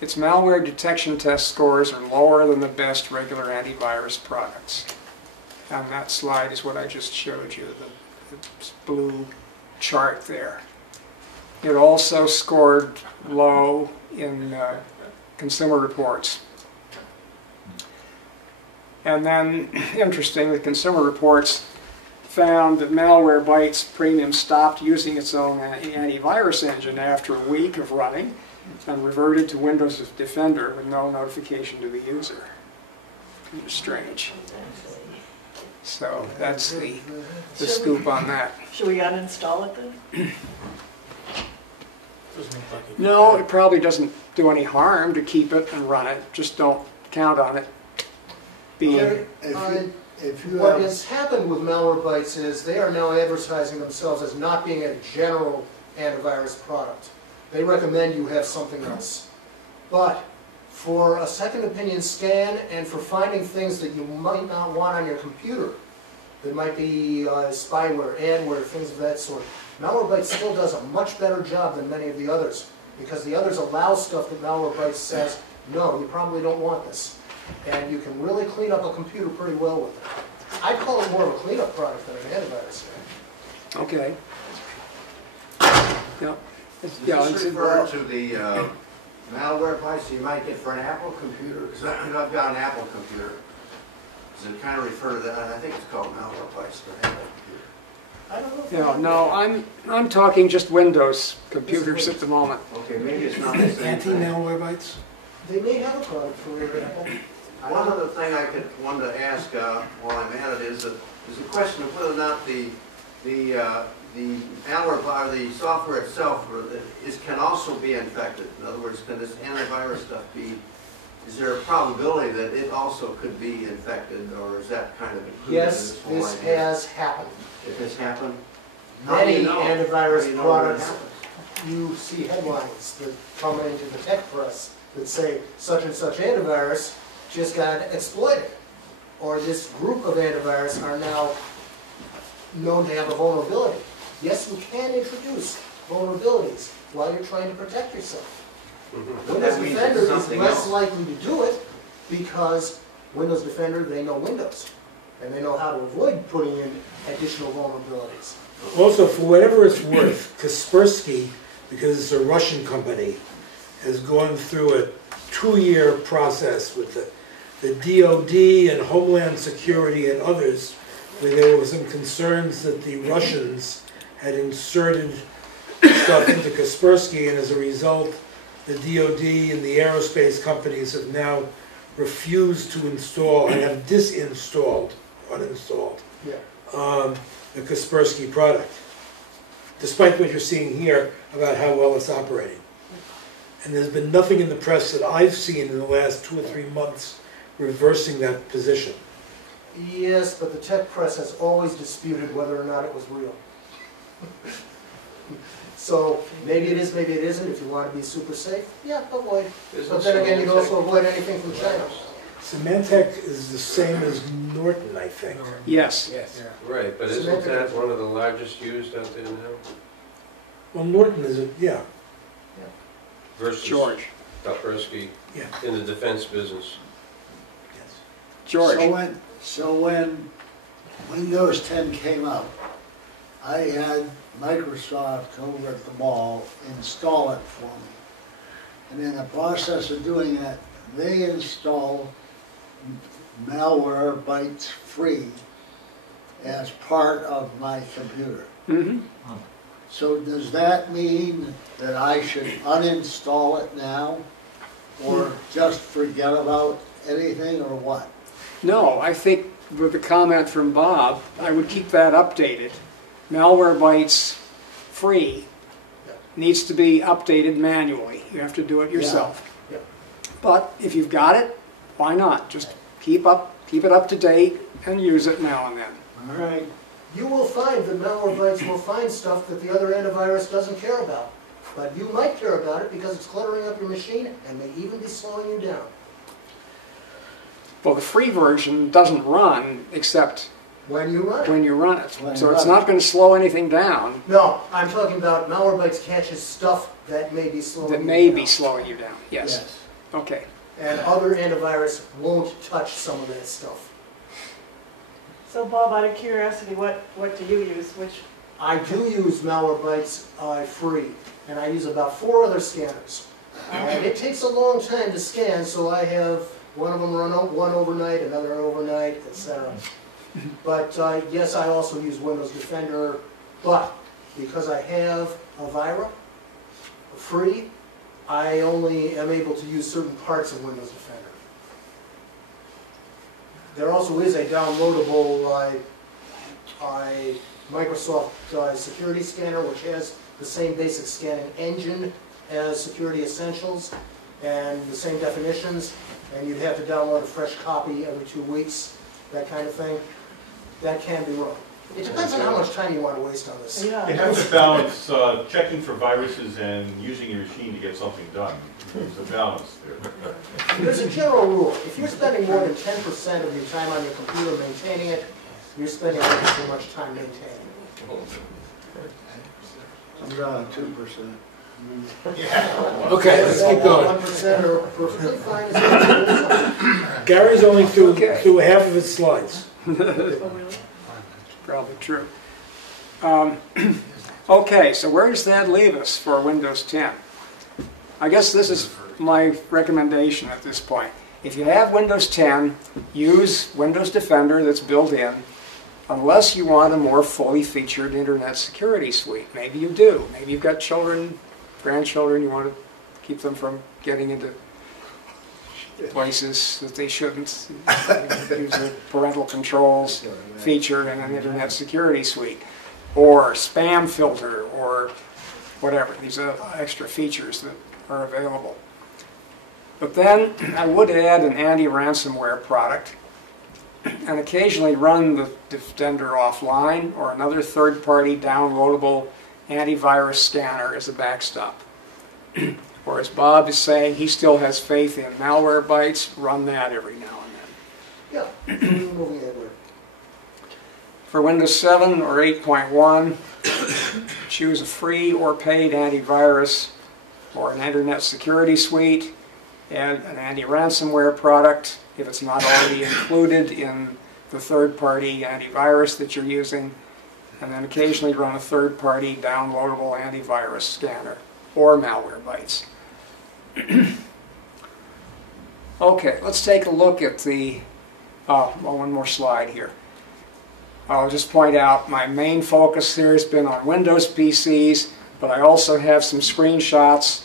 Its malware detection test scores are lower than the best regular antivirus products. And that slide is what I just showed you, the blue chart there. It also scored low in Consumer Reports. And then, interesting, the Consumer Reports found that Malwarebytes Premium stopped using its own antivirus engine after a week of running and reverted to Windows Defender with no notification to the user. Kind of strange. So that's the scoop on that. Should we uninstall it then? Doesn't look like it. No, it probably doesn't do any harm to keep it and run it. Just don't count on it being... What has happened with Malwarebytes is they are now advertising themselves as not being a general antivirus product. They recommend you have something else. But for a second opinion scan and for finding things that you might not want on your computer, that might be spyware, adware, things of that sort, Malwarebytes still does a much better job than many of the others, because the others allow stuff that Malwarebytes says, no, you probably don't want this. And you can really clean up a computer pretty well with it. I'd call it more of a cleanup product than an antivirus. Okay. Yep. Yeah, Does it's this refer to the Malwarebytes you might get for an Apple computer? Because I've got an Apple computer. Does it kind of refer to that? I think it's called Malwarebytes for an Apple computer. I don't know. If Yeah, no, I'm talking just Windows computers at the moment. Okay, maybe it's not the same thing. Anti-Malwarebytes? They may have a product for Apple. One other thing I wanted to ask while I'm at it is the question of whether or not the malware, the software itself can also be infected. In other words, can this antivirus stuff be? Is there a probability that it also could be infected, or is that kind of included Yes, in this this whole idea? has happened. If it's happened, how do Many you know? How do antivirus you know when it products, happened? you see headlines that come into the tech press that say such and such antivirus just got exploited, or this group of antivirus are now known to have a vulnerability. Yes, you can introduce vulnerabilities while you're trying to protect yourself. But Windows that means Defender it's is something less else. likely to do it because Windows Defender, they know Windows, and they know how to avoid putting in additional vulnerabilities. Also, for whatever it's worth, Kaspersky, because it's a Russian company, has gone through a 2-year process with the DoD and Homeland Security and others, where there were some concerns that the Russians had inserted stuff into Kaspersky, and as a result, the DoD and the aerospace companies have now refused to install and have uninstalled Yeah. the Kaspersky product, despite what you're seeing here about how well it's operating. And there's been nothing in the press that I've seen in the last 2 or 3 months reversing that position. Yes, but the tech press has always disputed whether or not it was real. So maybe it is, maybe it isn't. If you want to be super safe, yeah, avoid. But then again, you'd also avoid anything from China. Symantec is the same as Norton, I think. Yes. Yeah. Right, but isn't that one of the largest used out there now? Well, Norton is, yeah. Versus George. Kaspersky Yeah. in the defense business. Yes. George. So when Windows 10 came out, I had Microsoft over at the mall install it for me. And in the process of doing that, they installed Malware bytes free as part of my computer. Mm-hmm. So does that mean that I should uninstall it now? Or just forget about anything, or what? No, I think with the comment from Bob, I would keep that updated. Malware bytes free needs to be updated manually. You have to do it yourself. Yeah. But if you've got it, why not? Just keep it up to date and use it now and then. All right. You will find that Malwarebytes will find stuff that the other antivirus doesn't care about. But you might care about it because it's cluttering up your machine and may even be slowing you down. Well, the free version doesn't run except When you run it. when you run it. When So you it's run not going to slow anything down No, I'm talking about Malwarebytes catches stuff that may be slowing that you may down. be slowing you down. Yes. Okay. And other antivirus won't touch some of that stuff. So Bob, out of curiosity, what do you use? Which? I do use Malwarebytes free, and I use about 4 other scanners. And it takes a long time to scan, so I have one of them run one overnight, another overnight, etc. But yes, I also use Windows Defender, but because I have Elvira free, I only am able to use certain parts of Windows Defender. There also is a downloadable Microsoft security scanner, which has the same basic scanning engine as Security Essentials and the same definitions, and you'd have to download a fresh copy every 2 weeks, that kind of thing. That can be run. It depends on how much time you want to waste on this. Yeah. You have to balance checking for viruses and using your machine to get something done. There's a balance there. There's a general rule. If you're spending more than 10% of your time on your computer maintaining it, you're spending way too much time maintaining it. I'm down at 2%. Okay, let's keep going. 1% are perfectly fine. As Gary's only through half of his slides. Oh, really? Probably true. Okay, so where does that leave us for Windows 10? I guess this is my recommendation at this point. If you have Windows 10, use Windows Defender that's built in, unless you want a more fully featured Internet Security Suite. Maybe you do. Maybe you've got children, grandchildren, you want to keep them from getting into places that they shouldn't. Use the parental controls feature in an Internet Security Suite, or spam filter, or whatever. These are extra features that are available. But then I would add an anti-ransomware product and occasionally run the Defender offline or another third-party downloadable antivirus scanner as a backstop. Or as Bob is saying, he still has faith in Malwarebytes, run that every now and then. Yeah, moving everywhere. For Windows 7 or 8.1, choose a free or paid antivirus or an Internet Security Suite, and an anti-ransomware product if it's not already included in the third-party antivirus that you're using, and then occasionally run a third-party downloadable antivirus scanner or Malwarebytes. Okay, let's take a look at the, one more slide here. I'll just point out my main focus here has been on Windows PCs, but I also have some screenshots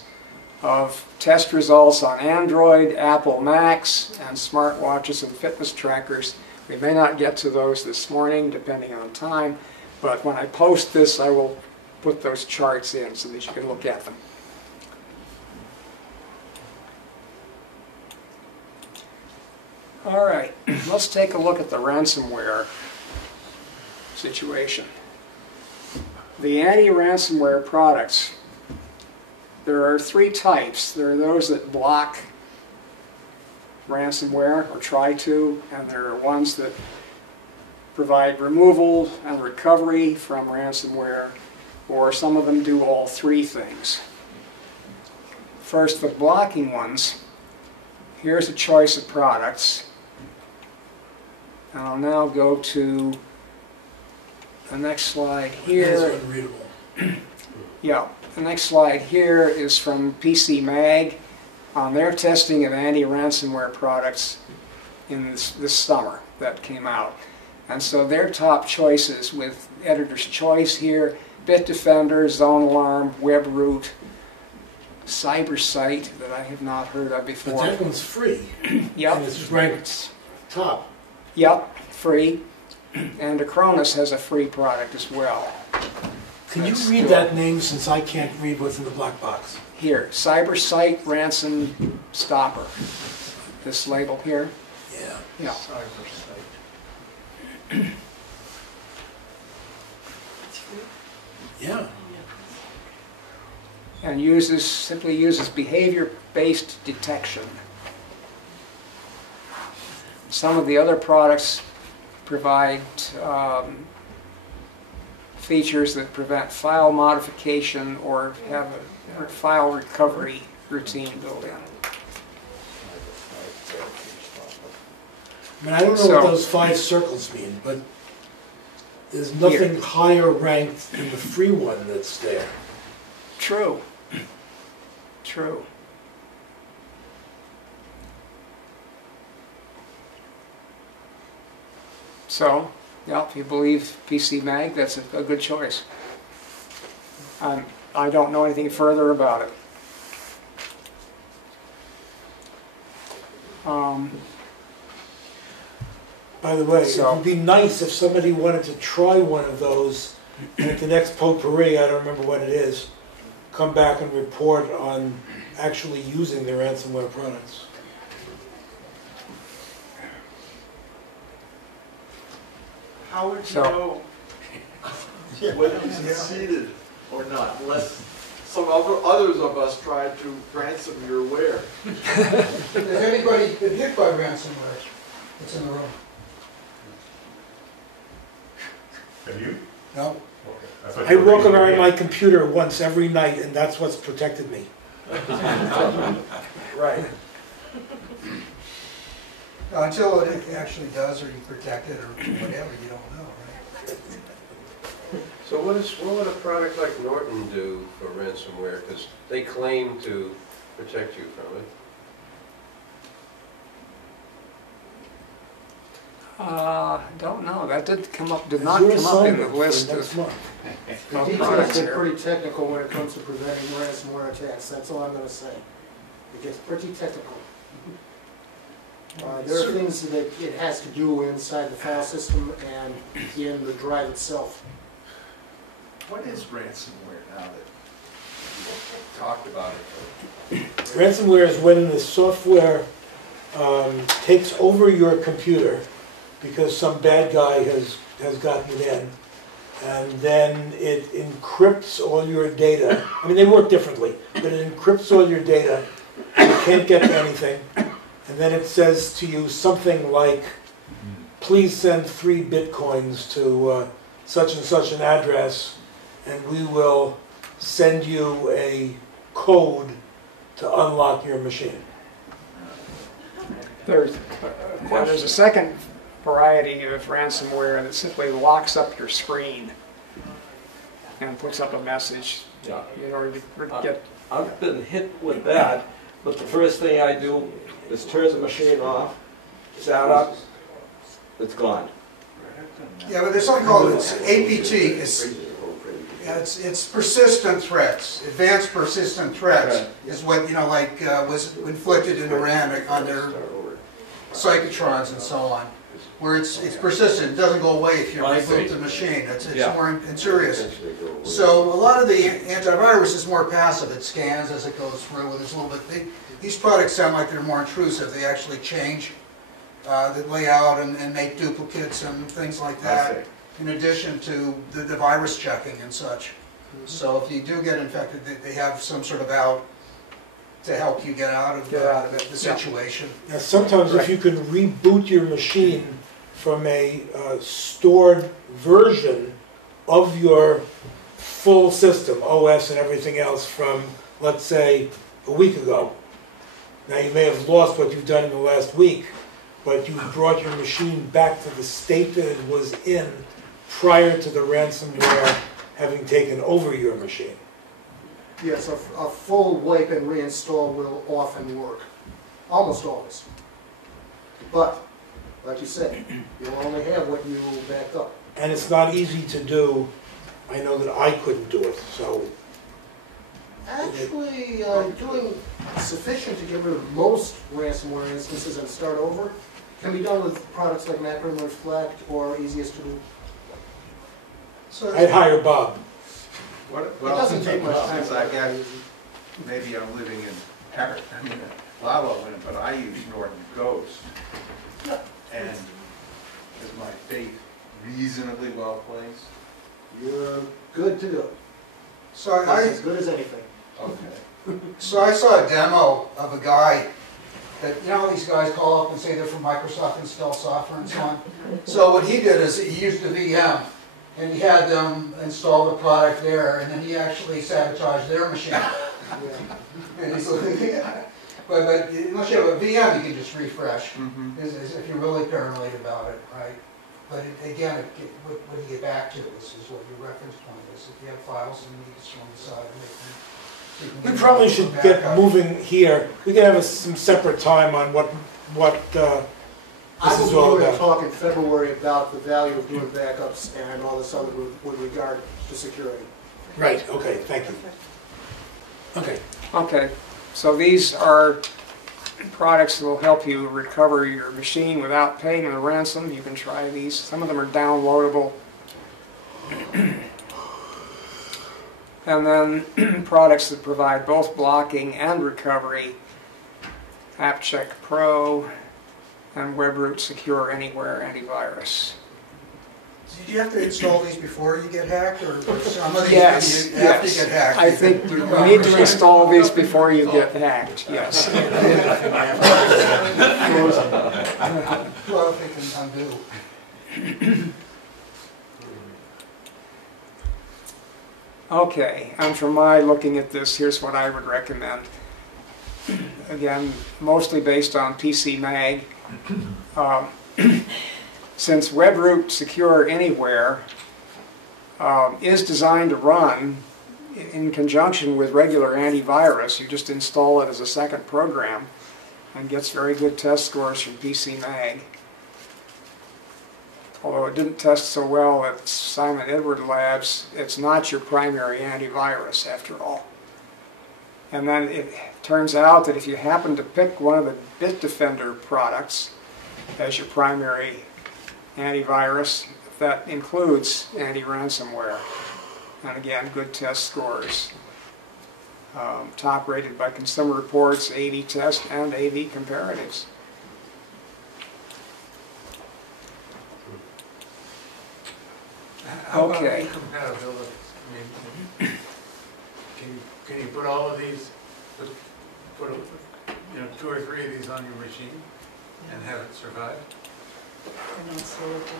of test results on Android, Apple Macs, and smartwatches and fitness trackers We may not get to those this morning, depending on time, but when I post this, I will put those charts in so that you can look at them. All right, let's take a look at the ransomware situation. The anti-ransomware products, there are three types. There are those that block ransomware or try to, and there are ones that provide removal and recovery from ransomware, or some of them do all three things. First, the blocking ones. Here's a choice of products. And I'll now go to the next slide here. That's unreadable. Yeah, the next slide here is from PC Mag on their testing of anti-ransomware products in this summer that came out. And so their top choices with editor's choice here: Bitdefender, Zone Alarm, WebRoot, CyberSite that I have not heard of before. But that one's free. Yep. And it's ranked top. Yep, free. And Acronis has a free product as well. Can you read that name, since I can't read what's in the black box? Here, CyberSite Ransom Stopper. This label here. Yeah. Yeah. Yeah. And simply uses behavior-based detection. Some of the other products provide features that prevent file modification or have a file recovery routine built in. I mean, I don't know what those 5 circles mean, but there's nothing higher ranked than the free one that's there. True. True. So, yeah, if you believe PC Mag, that's a good choice. I don't know anything further about it. By the way, it would be nice if somebody wanted to try one of those, and at the next potpourri, I don't remember what it is, come back and report on actually using the ransomware products. How would you know whether you succeeded or not, unless some others of us tried to ransom your ware? Has anybody been hit by ransomware that's in the room? Have you? No. I walk around my computer once every night, and that's what's protected me. Right. Until it actually does, or you protect it, or whatever, you don't know, right? So what would a product like Norton do for ransomware? Because they claim to protect you from it. Don't know. That did not come up in the list of The details get pretty technical when it comes to preventing ransomware attacks. That's all I'm going to say. It gets pretty technical. There are things that it has to do inside the file system and in the drive itself. What is ransomware now that you talked about it? Ransomware is when the software takes over your computer because some bad guy has gotten it in, and then it encrypts all your data. I mean, they work differently, but it encrypts all your data. You can't get to anything. And then it says to you something like, please send 3 bitcoins to such and such an address, and we will send you a code to unlock your machine. There's a second variety of ransomware that simply locks up your screen and puts up a message in order to get... I've been hit with that, but the first thing I do is turn the machine off, start up, it's gone. Yeah, but there's something called APT. It's persistent threats. Advanced persistent threats is what, was inflicted in Iran on their psychotrons and so on. where it's persistent, it doesn't go away if you I see. reboot the machine. It's Yeah. more serious. So a lot of the antivirus is more passive. It scans as it goes through, and there's a little bit. These products sound like they're more intrusive. They actually change the layout and make duplicates and things like that. In addition to the virus checking and such. So if you do get infected, they have some sort of out to help you get out of the situation. Now, sometimes if you can reboot your machine from a stored version of your full system, OS and everything else, from, let's say, a week ago. Now, you may have lost what you've done in the last week, but you brought your machine back to the state that it was in prior to the ransomware having taken over your machine. Yes, a full wipe and reinstall will often work, almost always. But, like you said, you'll only have what you back up. And it's not easy to do. I know that I couldn't do it, so. Actually, doing sufficient to get rid of most ransomware instances and start over can be done with products like Macro and Reflect or Easiest to Do. So I'd hire Bob. What doesn't take much time. Since I guess maybe I'm living in La La Land, but I use Norton Ghost. And is my faith reasonably well placed? You're good to go. So That's as good as anything. Okay. So I saw a demo of a guy that, you know, these guys call up and say they're from Microsoft, install software and so on. So what he did is he used a VM, and he had them install the product there, and then he actually sabotaged their machine. And he's like, but unless you have a VM, you can just refresh, is if you're really paranoid about it, right? But again, what you get back to is what your reference point is. If you have files, then you just on the side and they can. We probably should get moving here. We can have some separate time on what this is all I will about. talk in February about the value of doing backups and all this other with regard to security. Right, okay, thank you. Okay. Okay, so these are products that will help you recover your machine without paying a ransom. You can try these. Some of them are downloadable. And then products that provide both blocking and recovery, AppCheck Pro and WebRoot Secure Anywhere Antivirus. Did you have to install these before you get hacked, or some of these Yes, after you get hacked? I think you need to install these before you get hacked, yes. Well, if they can undo. Okay, and from my looking at this, here's what I would recommend. Again, mostly based on PC Mag. Since WebRoot Secure Anywhere is designed to run in conjunction with regular antivirus, you just install it as a second program and gets very good test scores from PC Mag. Although it didn't test so well at Simon Edward Labs, it's not your primary antivirus after all. And then it turns out that if you happen to pick one of the Bitdefender products as your primary antivirus, that includes anti-ransomware. And again, good test scores. Top rated by Consumer Reports, AV Test, and AV Comparatives. How about Okay. incompatibility? I mean, can you put all of these, put you know, 2 or 3 of these on your machine and have it survive? And then slow it down.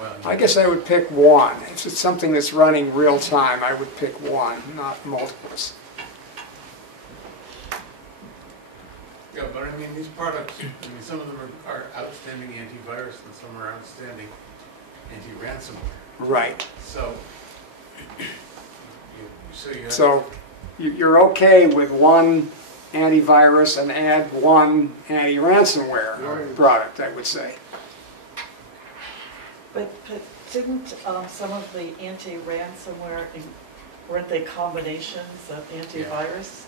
Well, I guess I would pick one. If it's something that's running real time, I would pick one, not multiples. yeah, but I mean, these products, I mean, some of them are outstanding antivirus and some are outstanding anti-ransomware. Right. So, you have So you're okay with one antivirus and add one anti-ransomware product, I would say. But didn't some of the anti-ransomware, weren't they combinations of antivirus?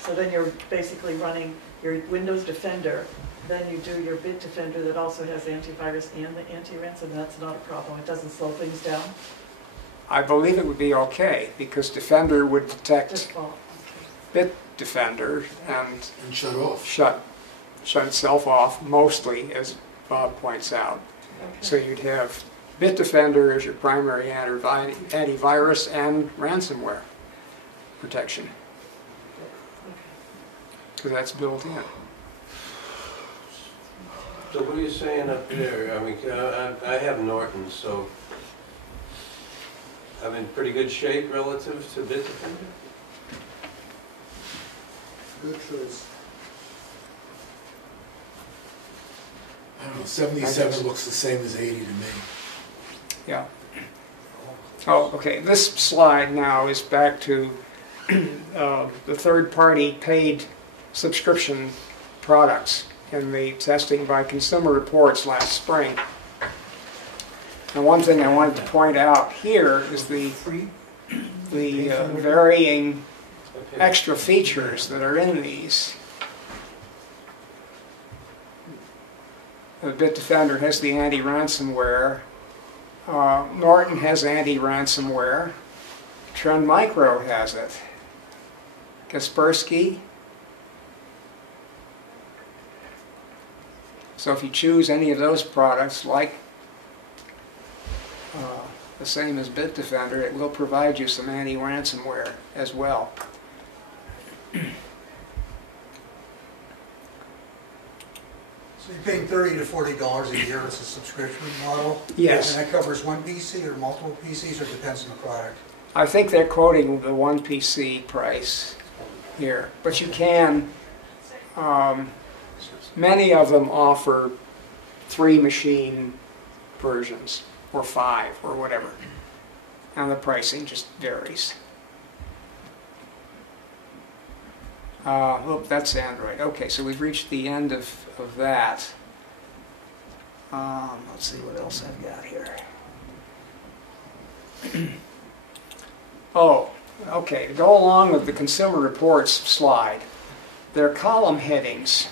So then you're basically running your Windows Defender then you do your Bitdefender that also has antivirus and the anti-ransom, that's not a problem. It doesn't slow things down. I believe it would be okay, because Defender would detect Default, okay. Bitdefender and shut off. shut itself off, mostly, as Bob points out. Okay. So you'd have Bitdefender as your primary antivirus and ransomware protection, because that's built in. So what are you saying up there? I mean, I have Norton, so I'm in pretty good shape relative to Bitdefender? Good choice. I don't know, 77 looks the same as 80 to me. Yeah. Oh, okay. This slide now is back to the third-party paid subscription products in the testing by Consumer Reports last spring. And one thing I wanted to point out here is the varying extra features that are in these. The Bitdefender has the anti-ransomware. Norton has anti-ransomware. Trend Micro has it. Kaspersky. So if you choose any of those products, like the same as Bitdefender, it will provide you some anti-ransomware as well. So you're paying $30 to $40 a year. It's a subscription model? Yes. And that covers one PC or multiple PCs, or depends on the product? I think they're quoting the one PC price here, but you can, many of them offer 3 machine versions, or 5, or whatever, and the pricing just varies. Oh, that's Android. Okay, so we've reached the end of that. Let's see what else I've got here. Oh, okay, to go along with the Consumer Reports slide, there are column headings.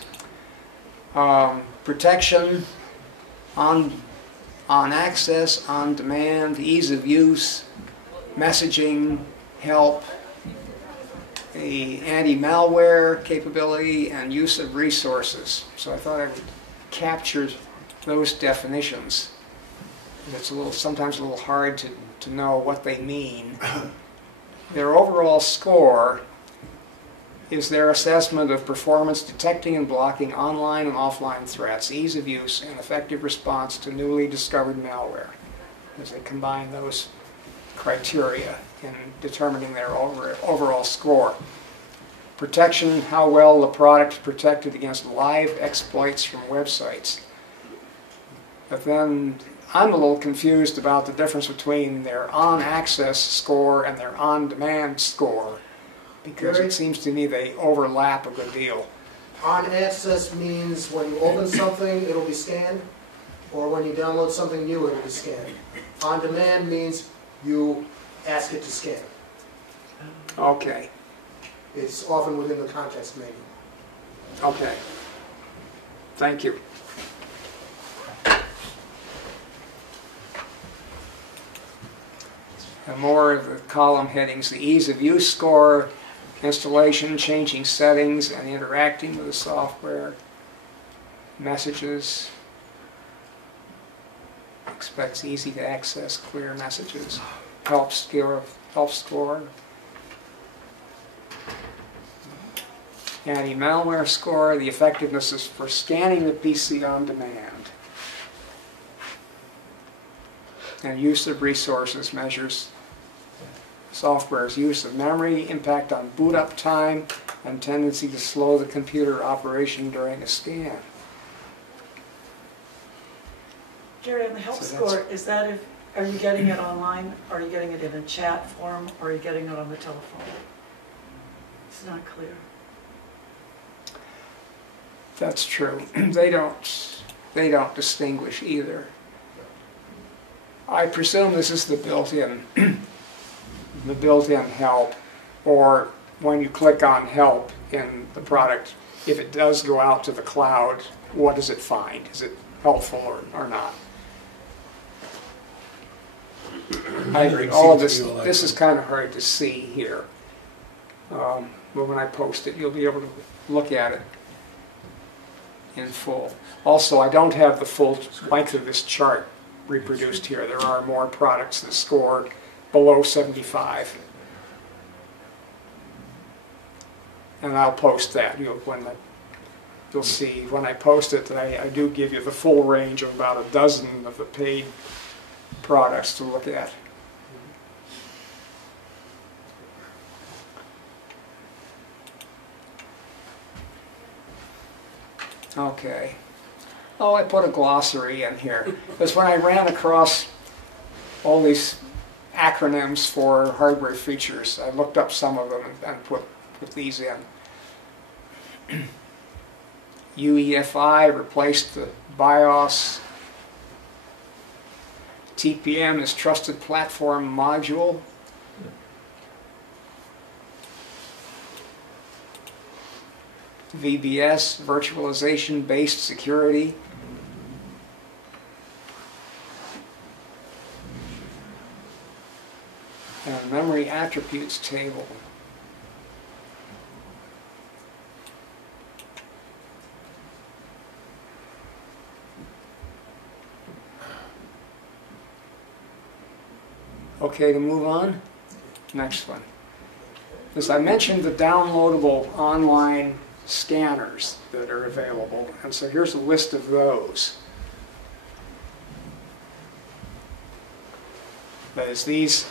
Protection, on access, on demand, ease of use, messaging, help, the anti-malware capability, and use of resources. So I thought I would capture those definitions. It's sometimes a little hard to know what they mean. Their overall score is their assessment of performance detecting and blocking online and offline threats, ease of use, and effective response to newly discovered malware, as they combine those criteria in determining their overall score. Protection, how well the product is protected against live exploits from websites. But then I'm a little confused about the difference between their on-access score and their on-demand score, because it seems to me they overlap a good deal. On access means when you open something, it'll be scanned, or when you download something new, it'll be scanned. On demand means you ask it to scan. Okay. It's often within the context menu. Okay. Thank you. And more of the column headings: the ease of use score, installation, changing settings, and interacting with the software, messages, expects easy to access, clear messages, help score, anti-malware score, the effectiveness is for scanning the PC on demand, and use of resources measures software's use of memory, impact on boot up time, and tendency to slow the computer operation during a scan. Gary, on the help So score, is that are you getting it online, are you getting it in a chat form, or are you getting it on the telephone? It's not clear. That's true. They don't distinguish either. I presume this is the built-in help, or when you click on help in the product, if it does go out to the cloud, what does it find? Is it helpful or not? I agree. All of this, this is kind of hard to see here. But when I post it, you'll be able to look at it in full. Also, I don't have the full length of this chart reproduced here. There are more products that score below 75. And I'll post that. You'll see when I post it that I do give you the full range of about a dozen of the paid products to look at. Okay. Oh, I put a glossary in here. Because when I ran across all these acronyms for hardware features, I looked up some of them and put these in. UEFI replaced the BIOS. TPM is Trusted Platform Module. VBS, Virtualization-Based Security. And Memory Attributes Table. Okay, to move on. Next one. As I mentioned, the downloadable online scanners that are available, and so here's a list of those. That is, these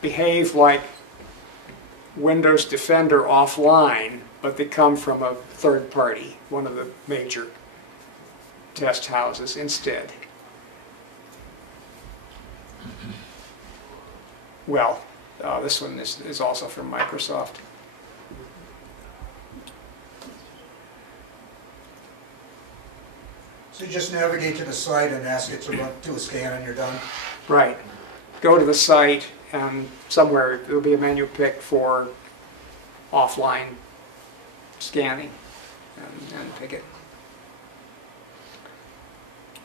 behave like Windows Defender offline, but they come from a third party, one of the major test houses instead. Well, this one is also from Microsoft. So you just navigate to the site and ask it to do a scan and you're done? Right. Go to the site and somewhere there'll be a menu pick for offline scanning and pick it.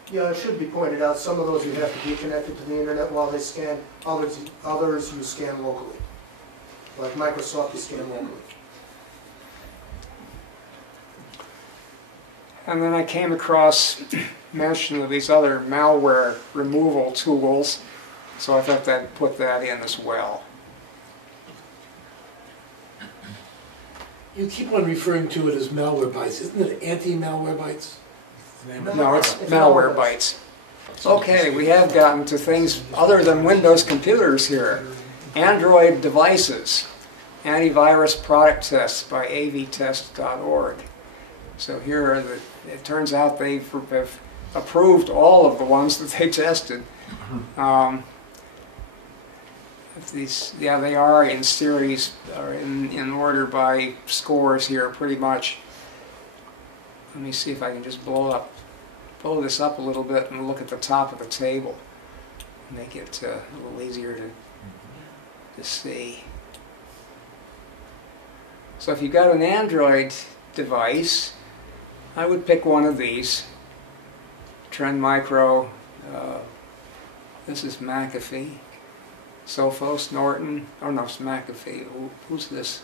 Yeah, it should be pointed out, some of those you have to be connected to the internet while they scan. Others you scan locally. Like Microsoft, you scan locally. And then I came across mention of these other malware removal tools, so I thought I'd put that in as well. You keep on referring to it as malware bytes. Isn't it anti-malware bytes? No, it's malware bytes. Okay, we have gotten to things other than Windows computers here. Android devices, antivirus product tests by avtest.org. So here are the, it turns out they have approved all of the ones that they tested. Yeah, they are in series, or in order by scores here, pretty much. Let me see if I can just blow this up a little bit and look at the top of the table. Make it a little easier to see. So if you've got an Android device, I would pick one of these. Trend Micro, this is McAfee. Sophos, Norton, oh no, it's McAfee. Who's this?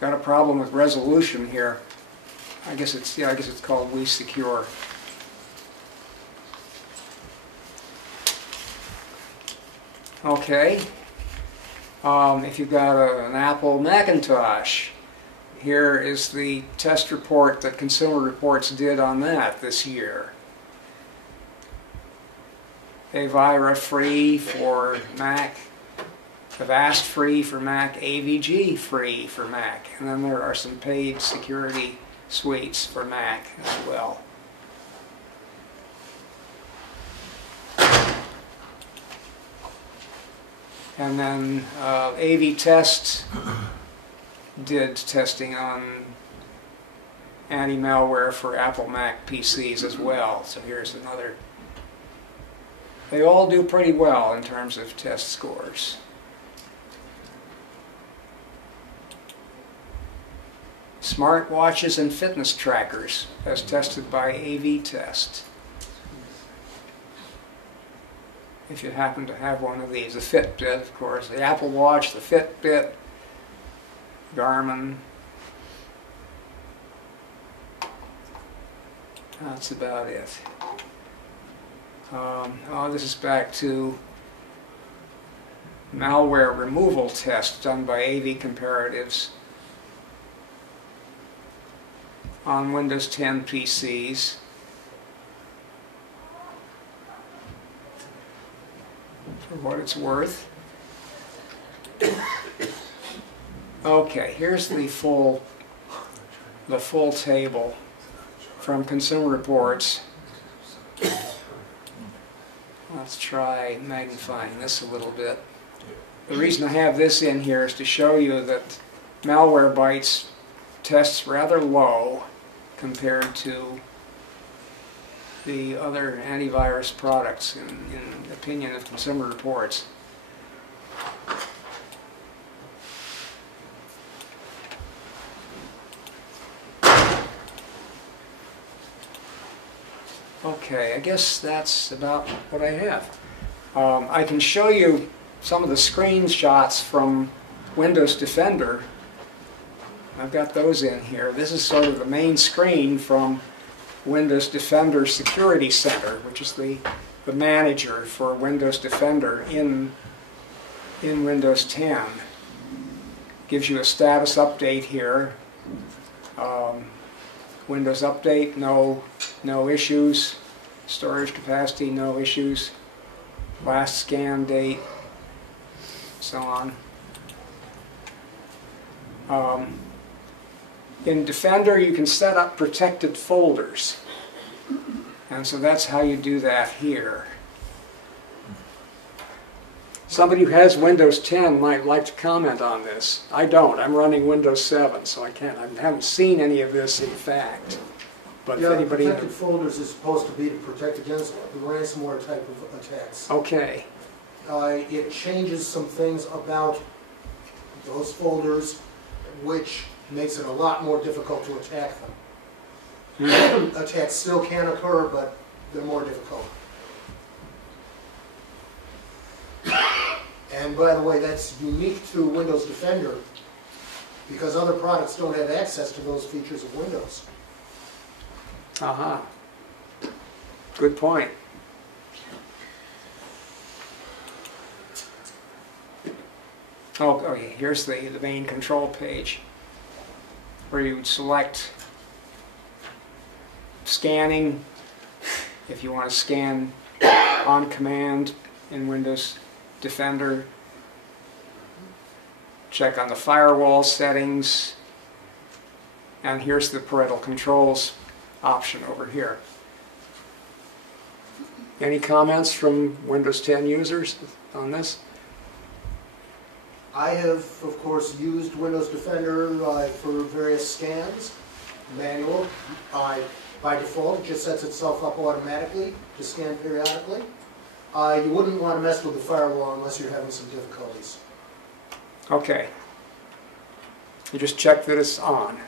Got a problem with resolution here. I guess it's called We Secure. Okay. If you've got an Apple Macintosh, here is the test report that Consumer Reports did on that this year. Avira free for Mac, Avast free for Mac, AVG free for Mac, and then there are some paid security suites for Mac as well. And then AV-Test did testing on anti-malware for Apple Mac PCs as well. So here's another. They all do pretty well in terms of test scores. Smartwatches and fitness trackers, as tested by AV Test. If you happen to have one of these, the Fitbit, of course, the Apple Watch, the Fitbit, Garmin. That's about it. Oh, this is back to malware removal test done by AV Comparatives on Windows 10 PCs. For what it's worth. Okay, here's the full table from Consumer Reports. Let's try magnifying this a little bit. The reason I have this in here is to show you that Malwarebytes tests rather low compared to the other antivirus products in the opinion of Consumer Reports. Okay, I guess that's about what I have. I can show you some of the screenshots from Windows Defender. I've got those in here. This is sort of the main screen from Windows Defender Security Center, which is the manager for Windows Defender in Windows 10. Gives you a status update here. Windows Update, no issues. Storage capacity, no issues. Last scan date, so on. In Defender, you can set up protected folders. And so that's how you do that here. Somebody who has Windows 10 might like to comment on this. I don't. I'm running Windows 7, so I haven't seen any of this in fact. But yeah, if anybody... protected folders is supposed to be to protect against the ransomware type of attacks. Okay. It changes some things about those folders, which makes it a lot more difficult to attack them. Attacks still can occur, but they're more difficult. And by the way, that's unique to Windows Defender because other products don't have access to those features of Windows. Aha. Good point. Oh, okay, here's the main control page where you would select scanning if you want to scan on command in Windows Defender. Check on the firewall settings, and here's the parental controls option over here. Any comments from Windows 10 users on this? I have, of course, used Windows Defender for various scans, manual. By default, it just sets itself up automatically to scan periodically. You wouldn't want to mess with the firewall unless you're having some difficulties. Okay. You just check that it's on.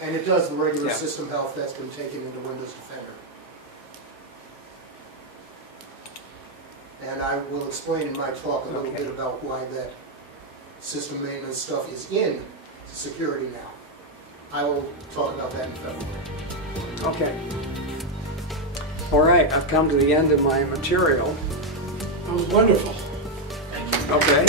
And it does the regular system health that's been taken into Windows Defender. And I will explain in my talk a little bit about why that system maintenance stuff is in security now. I will talk about that in February. Okay. All right, I've come to the end of my material. That was wonderful. Okay.